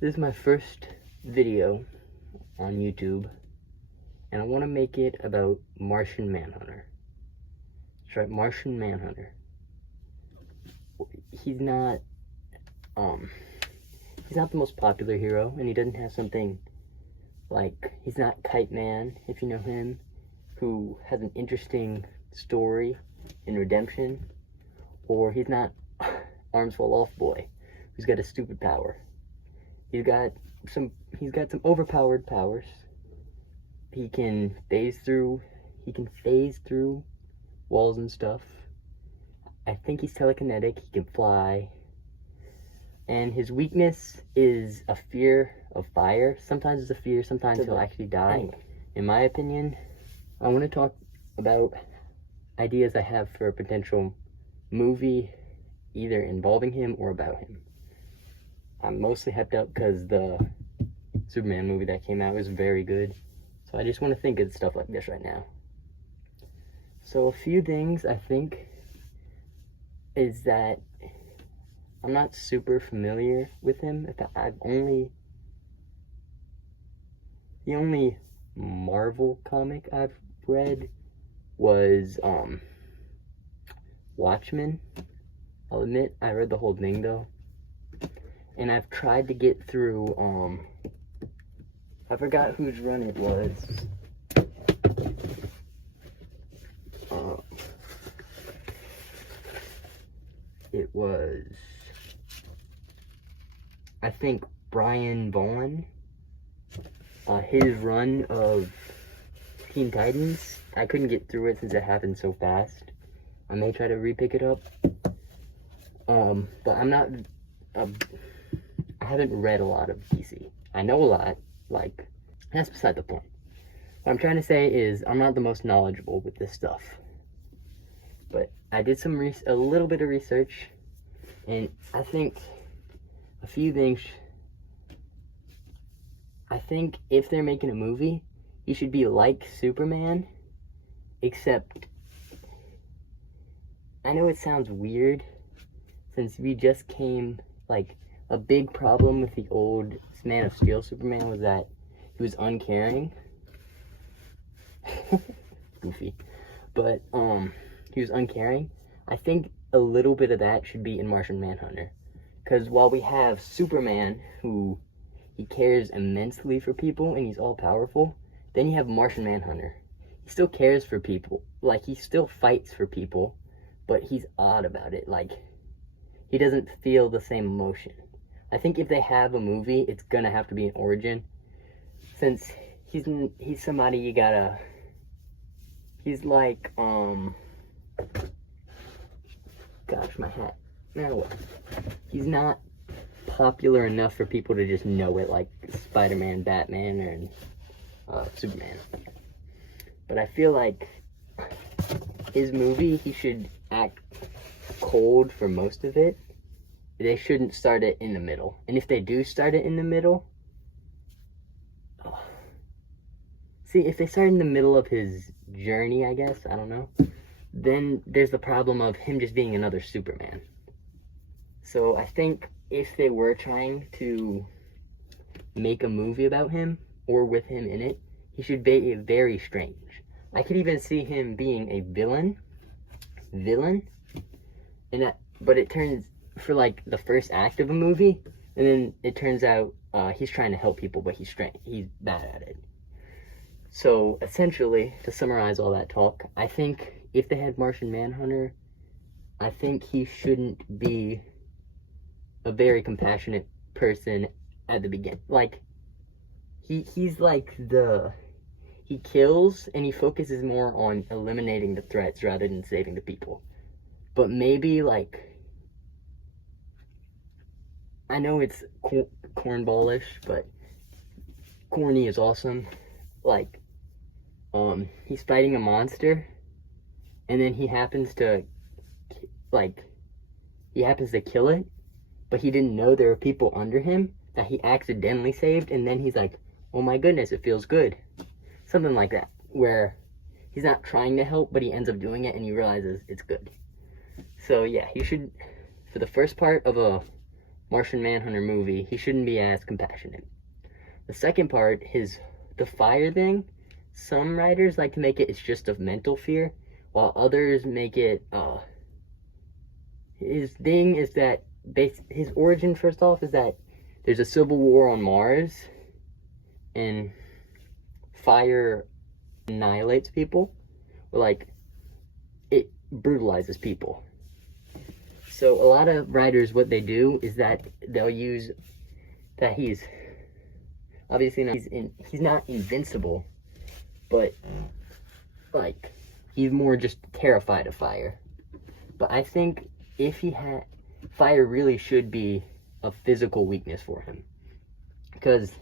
This is my first video on YouTube, and I want to make it about Martian Manhunter. That's right, Martian Manhunter. He's not the most popular hero, and he doesn't have something like, he's not Kite Man, if you know him, who has an interesting story in redemption, or he's not Arms Fall Off Boy, who's got a stupid power. He's got some overpowered powers. He can phase through walls and stuff. I think he's telekinetic, he can fly. And his weakness is a fear of fire. Sometimes it's a fear, sometimes he'll actually die. Anyway, in my opinion, I want to talk about ideas I have for a potential movie, either involving him or about him. I'm mostly hyped up because the Superman movie that came out was very good. So I just want to think of stuff like this right now. So a few things I think is that I'm not super familiar with him. The only Marvel comic I've read was Watchmen. I'll admit I read the whole thing though. And I've tried to get through I forgot whose run it was. It was, I think, Brian Vaughan. His run of Teen Titans. I couldn't get through it since it happened so fast. I may try to re-pick it up. But I'm not, I haven't read a lot of DC. I know a lot, like, that's beside the point. What I'm trying to say is I'm not the most knowledgeable with this stuff. But I did a little bit of research, and I think a few things. I think if they're making a movie, he should be like Superman, except I know it sounds weird, since we just came, like, a big problem with the old Man of Steel Superman was that he was uncaring. Goofy. But, he was uncaring. I think a little bit of that should be in Martian Manhunter. Because while we have Superman, who he cares immensely for people and he's all powerful, then you have Martian Manhunter. He still cares for people. Like, he still fights for people, but he's odd about it. Like, he doesn't feel the same emotion. I think if they have a movie, it's gonna have to be an origin. Since he's somebody you gotta... He's like, gosh, my hat. Now what? He's not popular enough for people to just know it, like Spider-Man, Batman, or Superman. But I feel like his movie, he should act cold for most of it. They shouldn't start it in the middle. And if they do start it in the middle, see, if they start in the middle of his journey, I guess, I don't know, then there's the problem of him just being another Superman. So I think if they were trying to make a movie about him, or with him in it, he should be very strange. I could even see him being a villain, but it turns, for like the first act of a movie, and then it turns out he's trying to help people, but he's bad at it. So essentially, to summarize all that talk, I think if they had Martian Manhunter, I think he shouldn't be a very compassionate person at the beginning. Like, he's like he kills and he focuses more on eliminating the threats rather than saving the people. But maybe, like, I know it's cornballish, but corny is awesome. Like, he's fighting a monster, and then he happens to kill it, but he didn't know there were people under him that he accidentally saved, and then he's like, oh my goodness, it feels good. Something like that, where he's not trying to help, but he ends up doing it, and he realizes it's good. So yeah, he should, for the first part of a Martian Manhunter movie, he shouldn't be as compassionate. The second part, the fire thing, some writers like to make it's just a mental fear, while others make it, his thing is that, his origin, first off, is that there's a civil war on Mars, and fire annihilates people, or like, it brutalizes people. So a lot of writers, what they do is that they'll use that he's obviously not, he's not invincible, but like he's more just terrified of fire. But I think if he had, fire really should be a physical weakness for him, because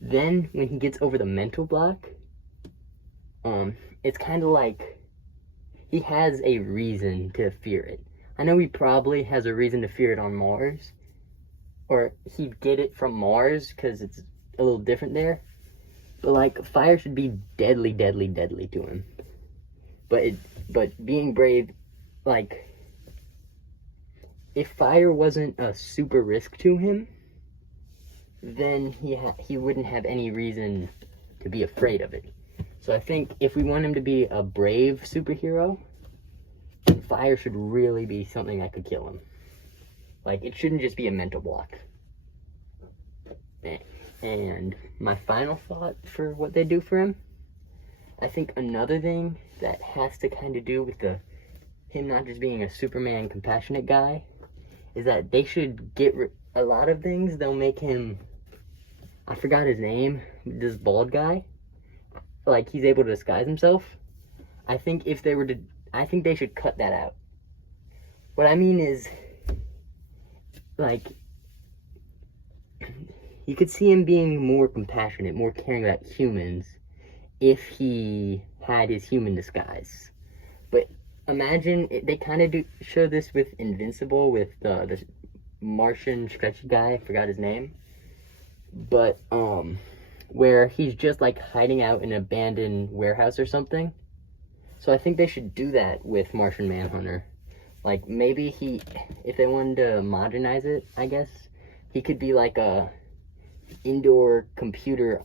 then when he gets over the mental block, it's kind of like he has a reason to fear it. I know he probably has a reason to fear it on Mars, or he'd get it from Mars because it's a little different there. But like, fire should be deadly, deadly, deadly to him. But being brave, like, if fire wasn't a super risk to him, then he wouldn't have any reason to be afraid of it. So I think if we want him to be a brave superhero, fire should really be something that could kill him. Like, it shouldn't just be a mental block. And my final thought for what they do for him, I think another thing that has to kind of do with him not just being a Superman compassionate guy, is that they should get a lot of things. They'll make him, I forgot his name, this bald guy, like he's able to disguise himself. I think if they were to, I think they should cut that out. What I mean is, like, you could see him being more compassionate, more caring about humans if he had his human disguise. But imagine, they kind of do show this with Invincible, with the Martian stretchy guy, I forgot his name. But, where he's just like hiding out in an abandoned warehouse or something. So I think they should do that with Martian Manhunter. Like, maybe if they wanted to modernize it, I guess, he could be like a indoor computer,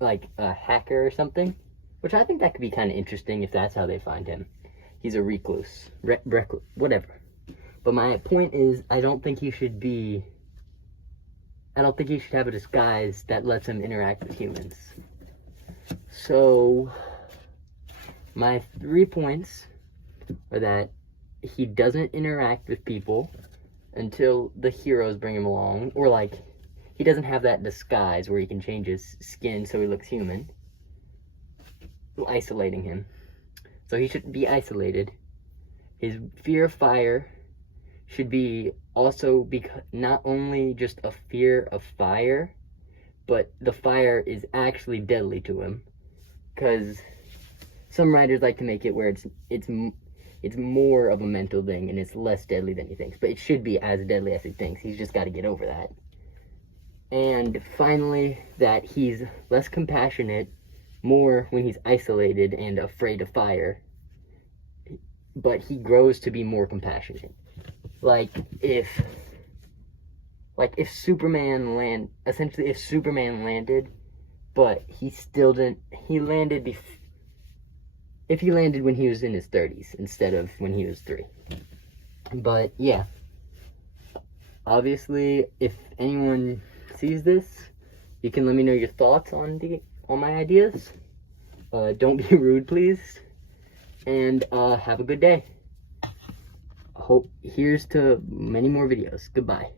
like a hacker or something. Which I think that could be kind of interesting if that's how they find him. He's a recluse, whatever. But my point is, I don't think he should have a disguise that lets him interact with humans. So, my 3 points are that he doesn't interact with people until the heroes bring him along, or like, he doesn't have that disguise where he can change his skin so he looks human, isolating him. So he should be isolated. His fear of fire should be also not only just a fear of fire, but the fire is actually deadly to him. Because some writers like to make it where it's more of a mental thing and it's less deadly than he thinks. But it should be as deadly as he thinks. He's just got to get over that. And finally, that he's less compassionate, more when he's isolated and afraid of fire. But he grows to be more compassionate. Like if Superman landed, but he still didn't, if he landed when he was in his 30s instead of when he was 3. But yeah, obviously, if anyone sees this, you can let me know your thoughts on my ideas. Don't be rude, please, and have a good day. Here's to many more videos. Goodbye.